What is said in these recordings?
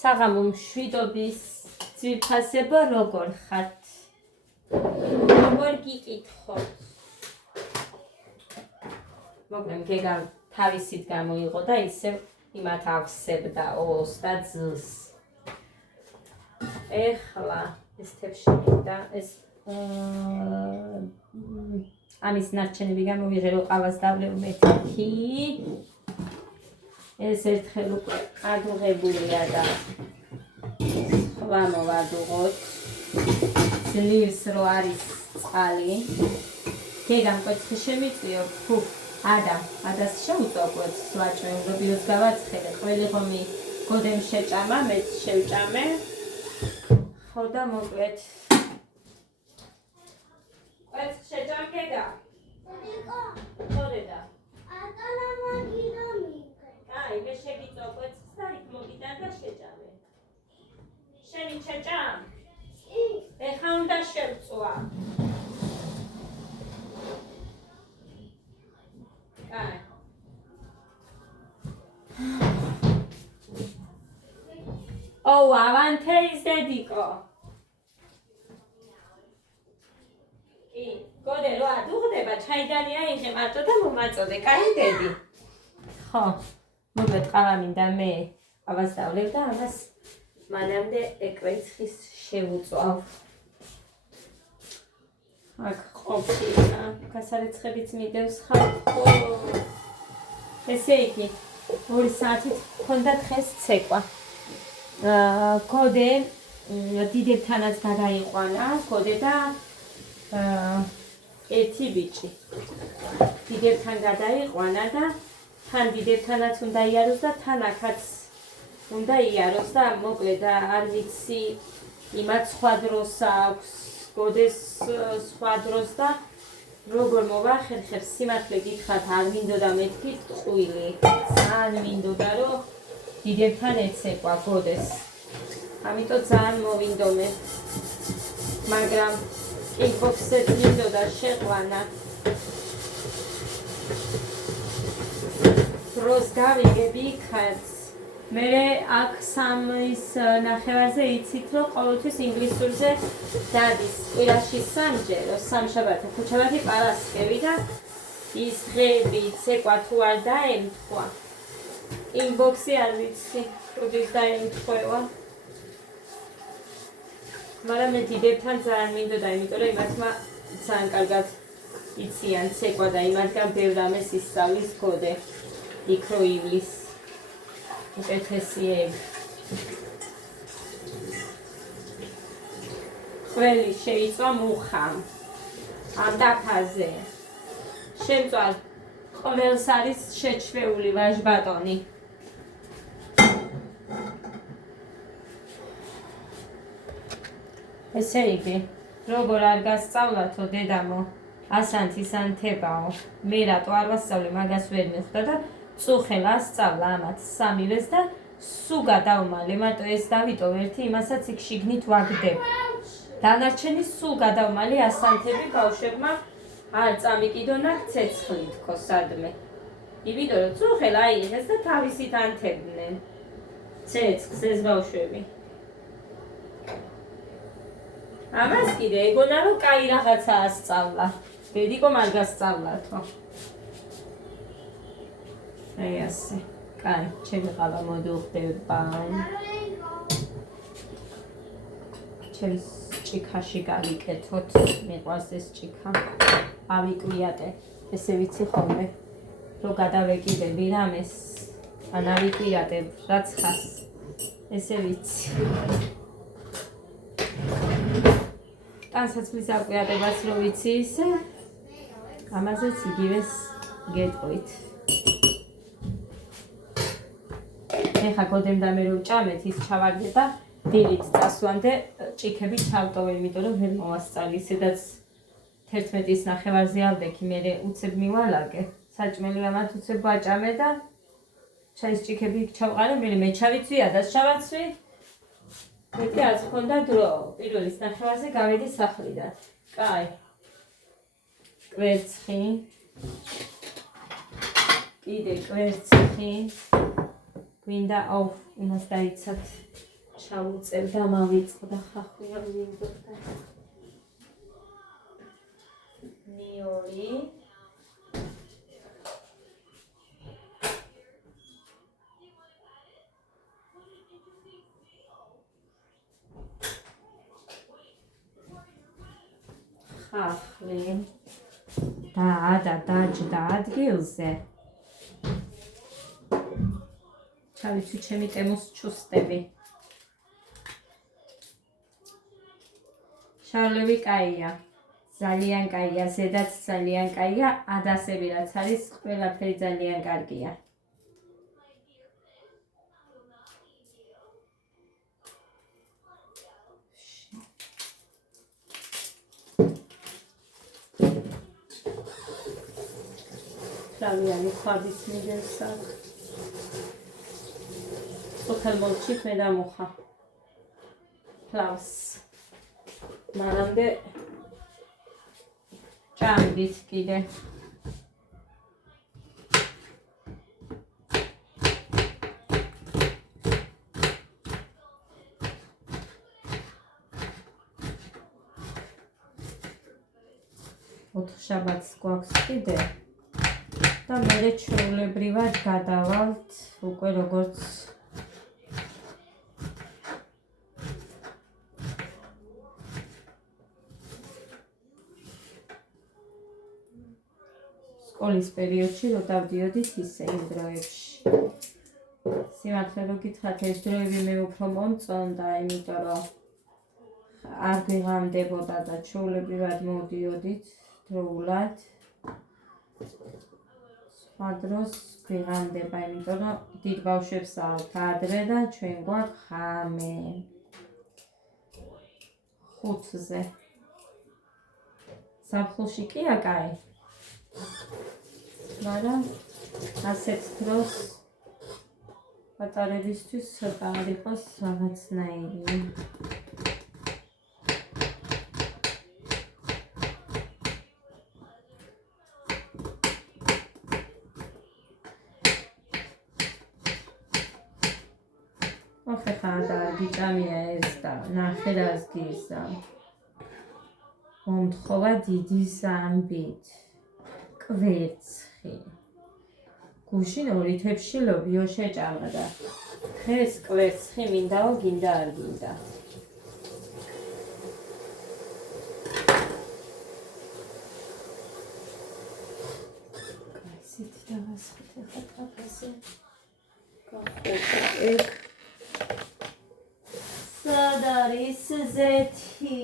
საღამო მშვიდობის ძვირფასებო როგორ ხართ? როგორ გიკითხოთ? მოკლედ გეგამ თავისით გამოიღო და ისევ იმათ ავსებდა ოს და ძს. ეხლა ეს თებშენი და ეს ამის ნარჩენები გამოვიღე რომ ყავას დავლევ მეთქი. ეს ერთხელ უკვე ადუღებულია და სხვა მოვადუღოთ. ძლივს რო არის წყალი. გეგამ კვეცხი შემიწვიო, ფუ, ადას შეუწოყვეთ სვაჭმეულობიოს გავაცხელე, ყველი ხომი გოდემ შეჭამა, მეც შევჭამე. ხო და მოკლედ. კვეცხ შეჭამ გეგა? ხო დედა. აი, მე შეგიწვა კვეცხს და იქ მოგიდან და შეჭამე. შენი შეჭამ? ეხა უნდა შევწვა. აი. Oh, avante is dedico. კი, გოდე რო ადუღდება, ჩაიდანი აიღე მარტო და მომაწოდე, კაი დედი. ხო, მოკლედ ყავა მინდა მე ყავას დავლევ და ამას მანამდე კვეცხის შევუწვავ. აქ ყოფილა, გასარეცხებიც მიდევს ხალხო. ესე იგი, 2 საათით მქონდა დღეს ცეკვა. გოდე დიდებთანაც გადაიყვანა, გოდე და ერთი ბიჭი. დიდებთან გადაიყვანა და თან დიდებთანაც უნდა იაროს და თან აქაც უნდა იაროს და მოკლედ არ ვიცი იმათ სხვა დროს აქვს, გოდეს სხვა დროს და როგორ მოვახერხებ სიმართლე გითხრათ არ მინდოდა მეთქი ტყუილი. ძალიან მინდოდა რომ დიდებთან ეცეკვა გოდეს. ამიტომ ძალიან მოვინდომე. მაგრამ კიკბოქსით მინდოდა შეყვანა. დროს გავიგები იქაც. მე აქ 3-ის ნახევარზე იცით რომ ყოველთვის ინგლისურზე დადის. კვირაში 3-ჯერო, სამშაბათი, ხუთშაბათი, პარასკევი და ის დღეები ცეკვა თუ არ დაემთხვა. ინბოქსი არ ვიცი, როდის დაემთხვევა. მაგრამ მე დიდებთან ძალიან მინდოდა, იმიტომ რომ იმათმა ძალიან კარგად იციან ცეკვა და იმათგან ბევრ რამეს ისწავლის გოდე. იქ რო ივლის. უკეთესიები. ყველი შეიწვა მუხამ. ამ დაფაზე. შემწვალ ყველს არის შეჩვეული ვაჟბატონი. ესე იგი, როგორ არ გასწავლათო დედამო, ასანთის ანთებაო. მე რატო არ ვასწავლე, მაგას ვერ მიხვდა და წუხელ ასწავლა ამათ სამივეს და სულ გადავმალე, მარტო ეს დავიტოვე ერთი, იმასაც იქ შიგნით ვაგდებ. დანარჩენი სულ გადავმალე ასანთები ბავშვებმა არ წამიკიდონა ცეცხლი თქო სადმე. იმიტომ რომ წუხელ აიღეს და თავისით ანთებდნენ ცეცხლს ეს ბავშვები. ამას კიდე ეგონა რომ კაი რაღაცა ასწავლა. დედიკომ არ გასწავლათო. აი ასე. კაი, ჩემი ყავა მოდუხდება. ჩემს ჭიქაში გავიკეთოთ. მიყვარს ეს ჭიქა. ავიკვიატე. ესე ვიცი ხოლმე. რო გადავეკიდები რამეს, ან ავიკვიატებ რაც ხას. ესე ვიცი. ტანსაცმლის აკვიატებას რო ვიცი ისე, ამაზეც იგივეს გეტყვით. ეხა გოდემ და მე რო ვჭამეთ, ის ჩავარდება დილით წასვლამდე ჭიქები ჩავტოვე, იმიტომ რომ ვერ მოვასწავლე. ისედაც 11-ის ნახევარზე ავდექი, მე უცებ მივალაგე. საჭმელი ამათ უცებ ვაჭამე და ჩაის ჭიქები იქ ჩავყარე, მე ჩავიცვი, ადას ჩავაცვი. მეტი არც მქონდა დრო. პირველის ნახევარზე გავედი სახლიდან. კაი. კვერცხი. კიდე კვერცხი. გვინდა, იმას დაიცათ. ჩავუწევ და მავიწყდა ხახვია ვინდოდა. ნიორი ხახლი და დაჯდა ადგილზე. ჩავიცვი ჩემი ტემოს ჩუსტები. შარლევი კაია. ძალიან კაია, ზედაც ძალიან კაია, ადასები რაც არის, ყველაფერი ძალიან კარგია. ფლავიანი ხარდის მიდენს აქვს. სოფელ მოლჩით მე დამუხა. ფლავს. მანამდე ჭამდით კიდე. ოთხშაბათს გვაქვს კიდე და მერე ჩვეულებრივად გადავალთ უკვე როგორც სკოლის პერიოდში რო დავდიოდით ისე იმ დროებში. სიმართლე რო გითხრათ, ეს დროები მე უფრო მომწონდა, იმიტომ რომ არ გვიღამდებოდა და ჩვეულებრივად მოვდიოდით დროულად. სხვა დროს გვიღამდება, იმიტომ რომ დიდ ბავშვებს აქვთ ადრე და ჩვენ გვაქვს ღამე 5-ზე. ზაფხულში კი აკაი. მაგრამ ასეთ დროს პატარებისთვის ცოტა არ იყოს რაღაცნაირი. ხა და გიტამია ეს და ნახე რას გიზა. მომთხოვა დიდი ზამბით. კვერცხი. გუშინ 2 თებში ლობიო შეჭამა და დღეს კვერცხი მინდაო გინდა არ გინდა. კაცით დავასხეთ ხა კაფეზე. კაფე სად არის ზეთი?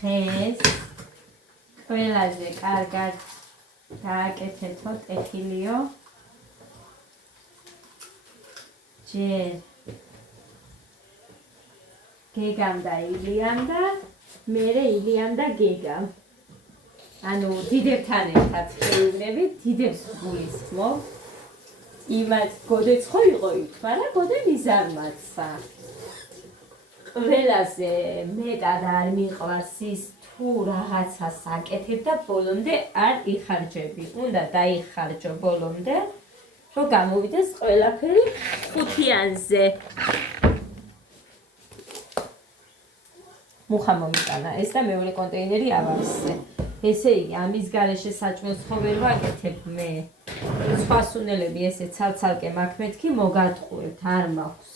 დღეს ყველაზე კარგად დააკეთეთო ტექილიო. ჯერ გეგამ და ილიამ და მერე ილიამ და გეგამ. ანუ დიდებთან ერთად შეუვნებით, დიდებს გულისხმობ. იმათ გოდეც ხო იყო იქ, მაგრამ გოდე მიზარმაცა. ყველაზე მეტად არ მიყვარს ის თუ რაღაცას აკეთებ და ბოლომდე არ იხარჯები. უნდა დაიხარჯო ბოლომდე, რომ გამოვიდეს ყველაფერი ხუთიანზე. მუხა მომიტანა ეს და მეორე კონტეინერი ავარსე. ესე იგი, ამის გარეშე საჭმელს ხო ვერ ვაკეთებ მე. სხვა სუნელები ესე ცალ-ცალკე მაქვს, მეთქი მოგატყუებთ, არ მაქვს.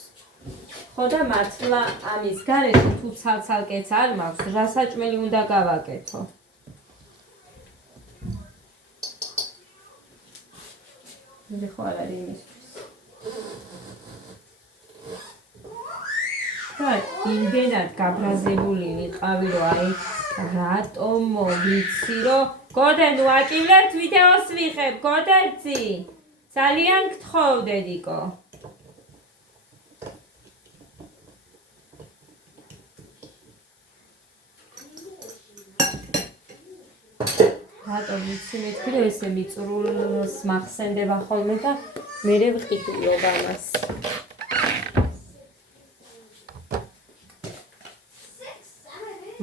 ხო და მართლა ამის გარეშე თუ ცალ-ცალკეც არ მაქვს, რა საჭმელი უნდა გავაკეთო? მე ხო არ არის იმისთვის. და იმდენად გაბრაზებული ვიყავი, რომ აი რატომ ვიცი, რომ გოდენ ვაკილეთ ვიდეოს ვიღებ, გოდერძი. ძალიან გთხოვდედიკო. რატომ ვიცი მეთქი, რომ ესე მიწურულს მახსენდება ხოლმე და მერე ვყიდულობ ამას.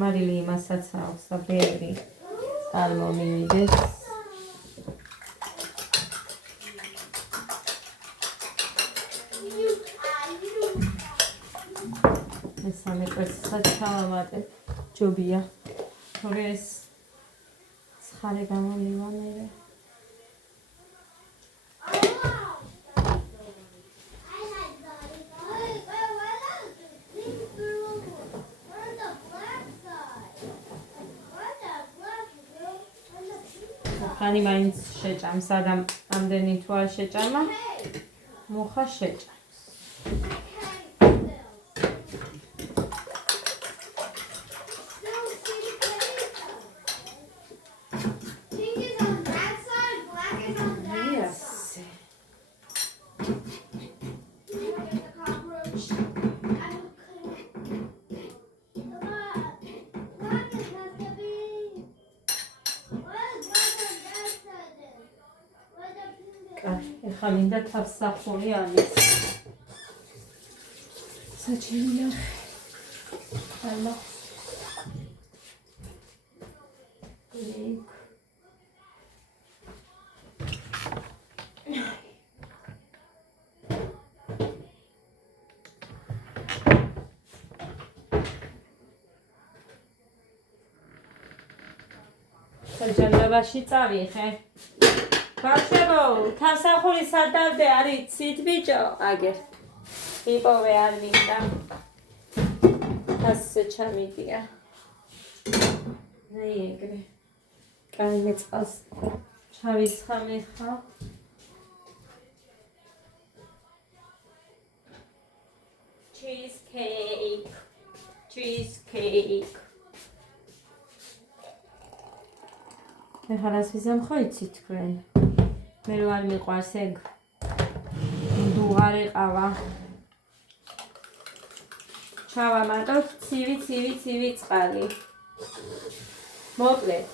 მარილი იმასაც აქვს და ბევრი არ მომივიდეს. მესამე კვერცხსაც ჩავამატებ, ჯობია, თორე ეს ცხარე გამოლივა მერე. ხანი მაინც შეჭამს, ამდენი თუ არ შეჭამა, მუხა შეჭამს. ეხლა მინდა თავს საფონი ამის. საჩენია. ალა. საჯანდაბაში წავიხე. ბავშვებო, თავსახური სადავდე არ იცით ბიჭო? აგერ. იპოვე არ მინდა. ასე ჩამიდია. აი ეგრე. კაინე წყალს ჩავისხამე ხა. Cheesecake. ეხლა რას ვიზამ ხო იცით თქვენ? მე რო არ მიყვარს ეგ დუღარი ყავა. ჩავამატოთ ცივი წყალი. მოკლედ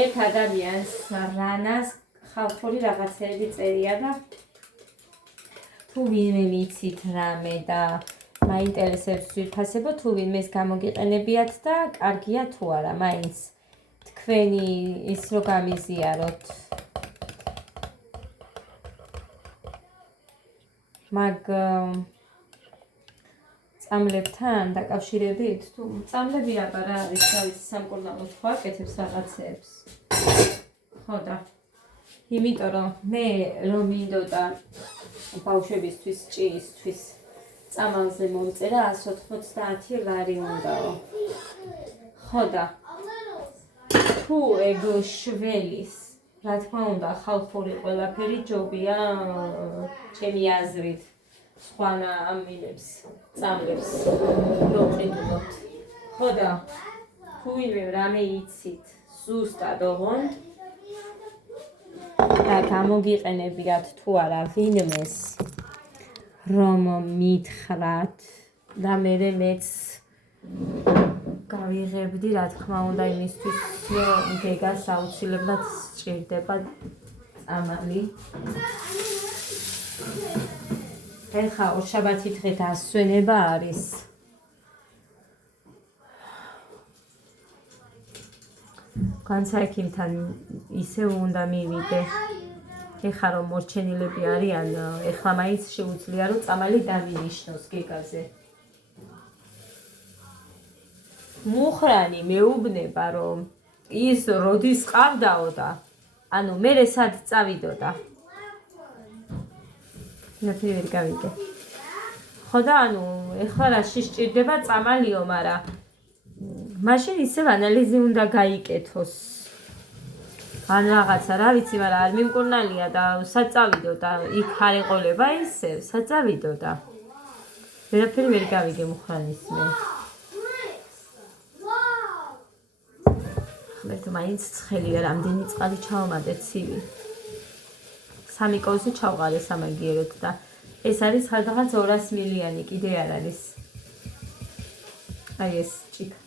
ერთ ადამიანს რანას ხალხური რაღაცები წერია და თუ ვინმე ვიცით რამე და მაინტერესებს ვიფასებო, თუ ვინმეს გამოგიყენებიათ და კარგია თუ არა, მაინც თქვენი ის რო გამიზიაროთ. მაგ წამლებთან დაკავშირებით, თუ წამლები აბა რა არის, თავისი სამკურნალოდ ხო აკეთებს რაღაცეებს. ხო და იმიტომ რომ მე რომ მინდოდა ბავშვებისთვის ჭიისთვის წამალზე მომწერა 190 ლარი უნდაო. ხო და თუ ეგ შველის, რა თქმა უნდა, ხალხური ყველაფერი ჯობია, ჩემი აზრით, სხვანა ამილებს, წამლებს ვიყიდულობთ. ხო და თუ ვინმე რამე იცით, ზუსტად ოღონდ და გამოგიყენებიათ თუ არა ვინმეს, რომ მითხრათ და მერე მეც გავიღებდი, რა თქმა უნდა, იმისთვის, რომ გეგას აუცილებლად სჭირდება წამალი. ეხლა ორშაბათი დღე დასვენება არის. განსაკუთრებთან ისე უნდა მივიდე. ეხლა რომ მორჩენილები არიან, ეხლა მაინც შეუძლია რომ წამალი დამინიშნოს გეგაზე. მუხრანი მეუბნება რომ ის როდის ყავდაო და ანუ მე სად წავიდოდა. ნაფერი გავიგე. ხო და ანუ ეხლა რაში სჭირდება წამალიო, მაგრამ მაშინ ისევ ანალიზი უნდა გაიკეთოს. ან რაღაცა რა ვიცი, მაგრამ არ მიმკურნალია და საწავიდო და იქ არ ეყოლება ისევ, საწავიდო და ვერაფერი ვერ გავიგე მუხრანის მე. ხმერთ მაინც ცხელია, რამდენი წყალი ჩავამატე ცივი. 3 კოვზი ჩავყარე სამაგიეროდ და ეს არის ხალხაც 200 მილიანი, კიდე არ არის. აი ეს ჭიქა.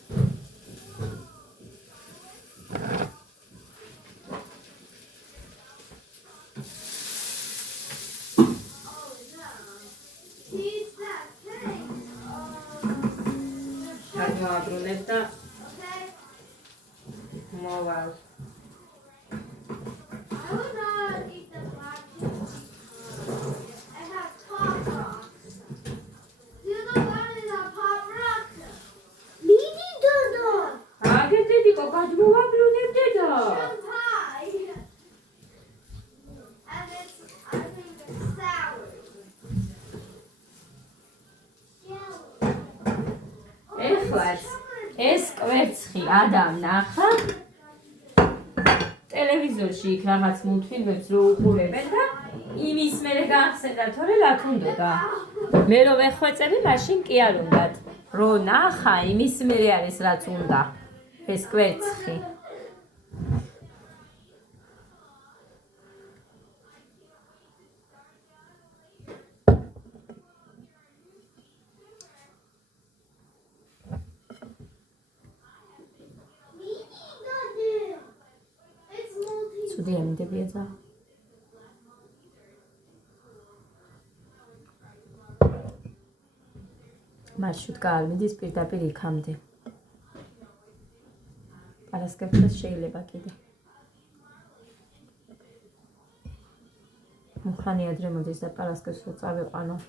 Abruneb da moval. ეს კვერცხი ადამ ნახა ტელევიზორში იქ რაღაც მულტფილმებს რო უყურებენ და იმის მერე გაახსენდა თორე რა თუნდოდა მე რო ვეხვეწები მაშინ კი არ უნდათ რო ნახა იმის მერე არის რაც უნდა ეს კვერცხი დიამინდებია ძა მარშრუტ გაარმინდის პირდაპირ იქამდე პარასკევს შეიძლება კიდე მუხრანი ადრე მოდის და პარასკევს რო წავიყვანო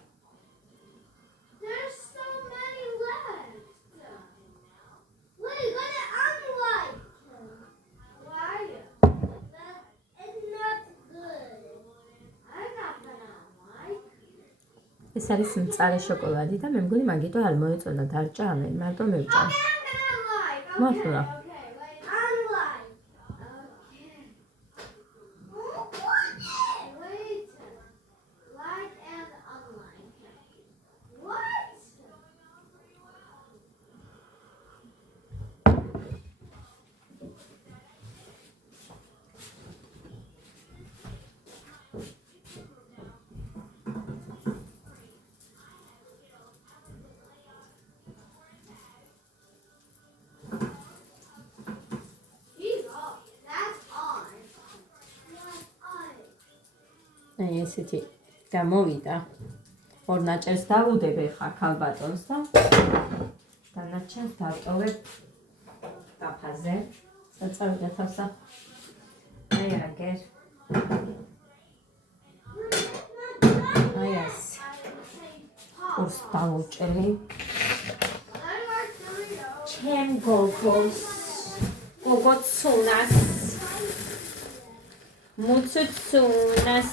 ეს არის მწარე შოკოლადი და მე მგონი მაგიტო არ მოეწონა დარჭა ამენ მარტო მევჭა მართლა ესეთი გამოვიდა ორ ნაჭერს დავუდებ ხა ქალბატონს და დანარჩენს დავტოვებ დაფაზე საწავიდა თავსა აი აგერ აი ეს ოს დავუჭერი ჩემ გოგოცუნას მუცუცუნას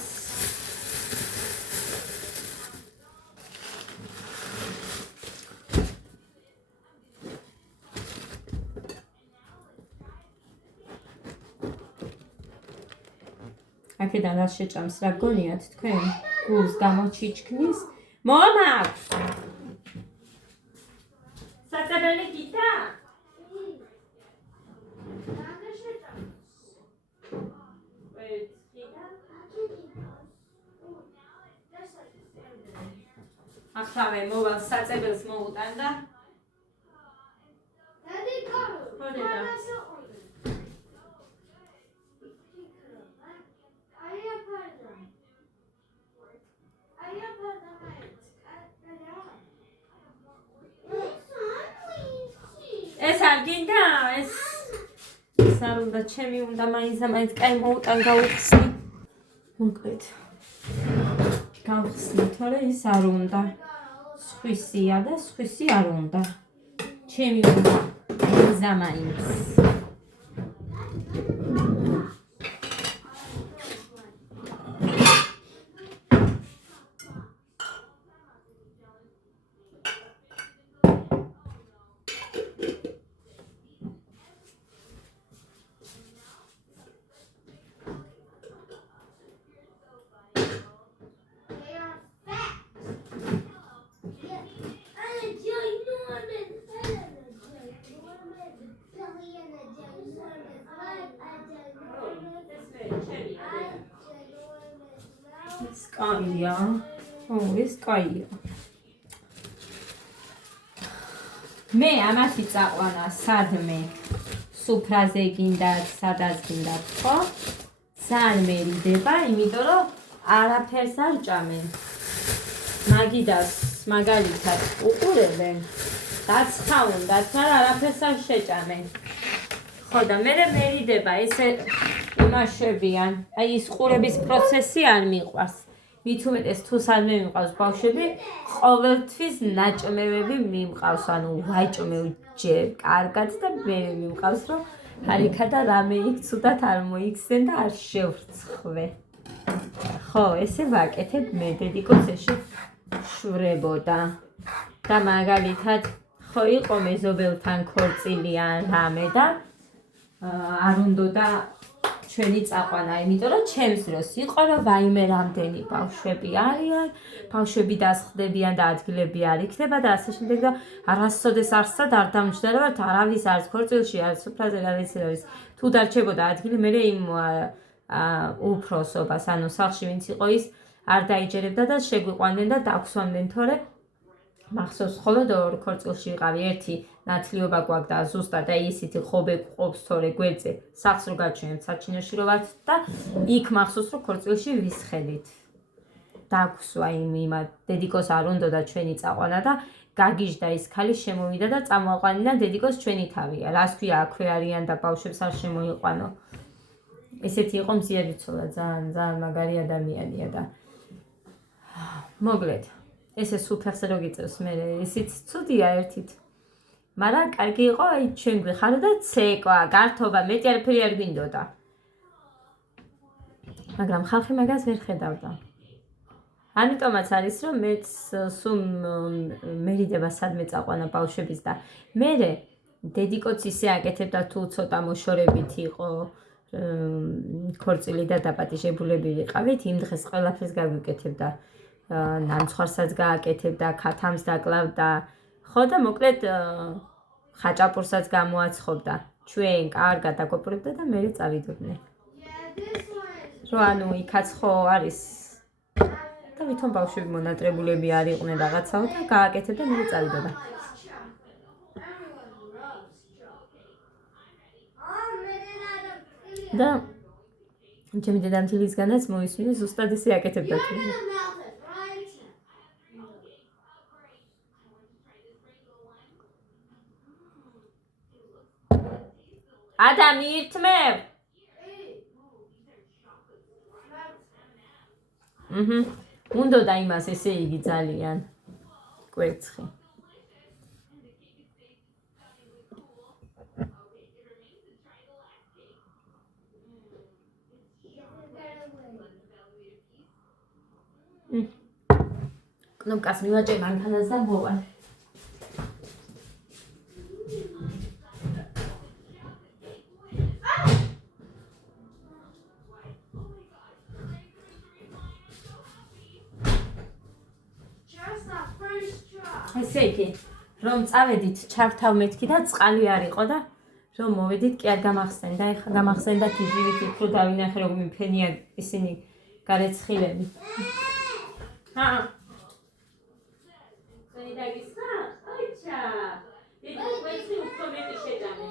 აქედან რა შეჭამს რა გონიათ თქვენ გულს გამოჩიჩქნის მომაქვს საწებელი გიდა ახლა მოვალ საწებელს მოუტან და ეს არ გინდა ეს არ უნდა ჩემი უნდა მაინც კაი მოუტან გაუხსნი მოკლედ გავხსნი თორე ის არ უნდა სხვისია და სხვისი არ უნდა ჩემი უნდა ზამაინც ეს კაია. ეს კაია. მე ამათი წაყვანა სადმე სუფრაზე გინდათ, სადაც გინდათ, ხო? ძალიან მერიდება, იმიტომ რომ არაფერს არ ჭამენ. მაგიდას მაგალითად უყურებენ, დაცხა უნდათ, მაგრამ არაფერს არ შეჭამენ. ხო და მე მერიდება ესე იმაშებიან. აი ის ყურების პროცესი არ მიყვარს. მით უმეტეს თუ სადმე მიყვარს ბავშვები, ყოველთვის ნაჭმევები მიმყავს, ანუ ვაჭმევ ჯერ კარგად და მე მიმყავს, რომ არიქა და რამე იქ ცუდად არ მოიქცენ და არ შევრცხვე. ხო, ესე ვაკეთებ მე დედიკოს ეშე შვრებოდა. და მაგალითად ხო იყო მეზობელთან ქორწილიან რამე და არ უნდოდა ჩვენი წაყვანა, იმიტომ რომ ჩემს დროს იყო რომ ვაიმე რამდენი ბავშვები არიან, ბავშვები დასხდებიან და ადგილები არ იქნება და ასე შემდეგ და არასოდეს არსად არ დამჯდარავთ არავის არც ქორწილში, არც სუფრაზე, არის. თუ დარჩებოდა ადგილი, მე იმ უფროსობას, ანუ სახლში ვინც იყო ის არ დაიჯერებდა და შეგვიყვანდნენ და დაგვსვამდნენ, თორე მახსოვს მხოლოდ ორ ქორწილში ვიყავი, ერთი ნათლიობა გვაქვს და ზუსტად და ისეთი ხობე ყოფს თორე გვერდზე, სახლს რო გაჩვენებთ საჩინოში რო ვართ და იქ მახსოვს რომ ქორწილში ვისხედით. დაგვსვა იმ დედიკოს არ უნდოდა ჩვენი წაყვანა და გაგიჟდა ის ქალი შემოვიდა და წამოაყვანინა დედიკოს ჩვენი თავია. რას ქვია აქვე არიან და ბავშვებს არ შემოიყვანო. ესეთი იყო მზიერი ცოლა, ძალიან მაგარი ადამიანია და მოგლეთ. ესე სუფერს რო გიწევს მე ისიც ცუდია ერთით. მაგრამ კარგი იყო აი ჩვენ გვიხარო და ცეკვა, გართობა, მეტი არაფერი არ გვინდოდა. მაგრამ ხალხი მაგას ვერ ხედავდა. ამიტომაც არის რომ მეც სულ მერიდება სადმე წაყვანა ბავშვების და მე დედიკოც ისე აკეთებდა თუ ცოტა მოშორებით იყო ქორწილი და დაპატიჟებულები ვიყავით, იმ დღეს ყველაფერს გაგვიკეთებდა. ნამცხვარსაც გააკეთებდა, ქათამს დაკლავდა, ხო და მოკლედ ხაჭაპურსაც გამოაცხობდა. ჩვენ კარგად დაკოპრებდა და მე წავიდოდნენ. რო ანუ იქაც ხო არის და ვითომ ბავშვები მონატრებულები არ იყვნენ რაღაცაო და გააკეთებდა მე წავიდოდა. და ჩემი დედამთილისგანაც მოისმინე ზუსტად ისე აკეთებდა. ადამი ირთმევ. უნდოდა იმას ესე იგი ძალიან კვერცხი. კნოპკას მივაჭრე მანქანას და მოვარ. ესე იგი, რომ წავედით ჩართავ მეთქი და წყალი არ იყო და რომ მოვედით კი არ გამახსენდა. ეხლა გამახსენდა თიჟივით იქ რო დავინახე რომ მიფენია ისინი გარეცხილები. წენი დაგისხა? აიჩა. დიდი კვეცი უფრო მეტი შეჭამე.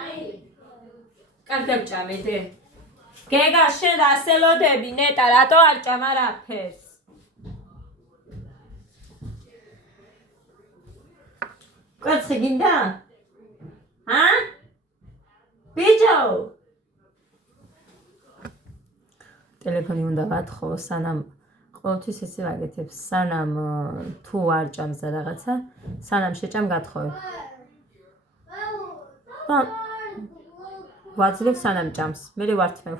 აი. კარგად ჭამე დე. გეგა შენ რასელოდები ნეტა რატო არ ჭამ არაფერს? კვეცხი გინდა? ბიჭო! ტელეფონი უნდა ვათხოვ სანამ ყოველთვის ესე ვაკეთებ, სანამ თუ არ ჭამს და რაღაცა, სანამ შეჭამ გათხოვებ. ვაძლევ სანამ ჭამს, მერე ვართმევ.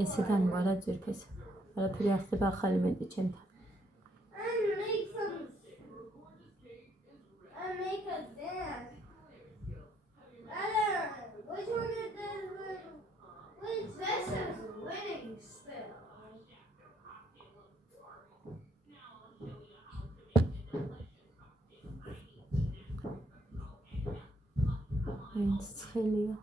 ესე დამგვარა ძირფეს. არაფერი არ ხდება ახალი მეტი ჩემთან. მაინც ცხელია.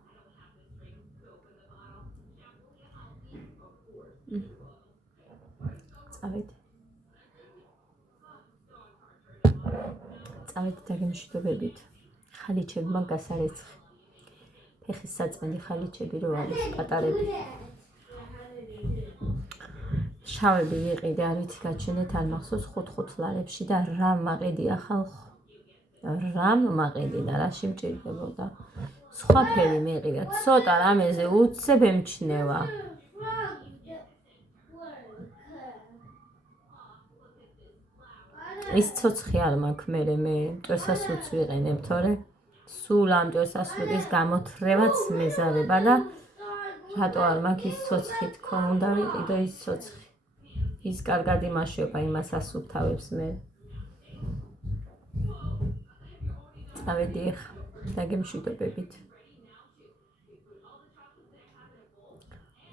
წავედი დაგემშვიდობებით. ხალიჩებმა გასარეცხი. ფეხის საწმენდი ხალიჩები რო არის პატარები. შავები ვიყიდე, არ ვიცი გაჩვენეთ არ მახსოვს ხუთ-ხუთლარებში და რამ მაყიდია ხალხო. რამ მაყიდი და რაში მჭირდებოდა. სხვა ფერი მეყიდა. ცოტა რამეზე უცებ ემჩნევა. ის ცოცხი არ მაქვს მე მტვერსასრუტს ვიყენებ, თორე სულ ამ მტვერსასრუტის გამოთრევაც მეზარება და რატო არ მაქვს ის ცოცხი თქო, უნდა ვიყიდო ის ცოცხი. ის კარგად იმაშება იმას ასუფთავებს მე. წავედი ახლა, დაგემშვიდობებით.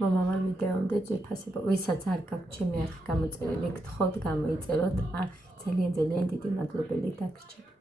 მომავალ ვიდეომდე ძვირფასება, ვისაც არ გაქვთ ჩემი არხი გამოწერილი, გთხოვთ გამოიწეროთ არხი. ძალიან დიდი მადლობელი დაგრჩებით.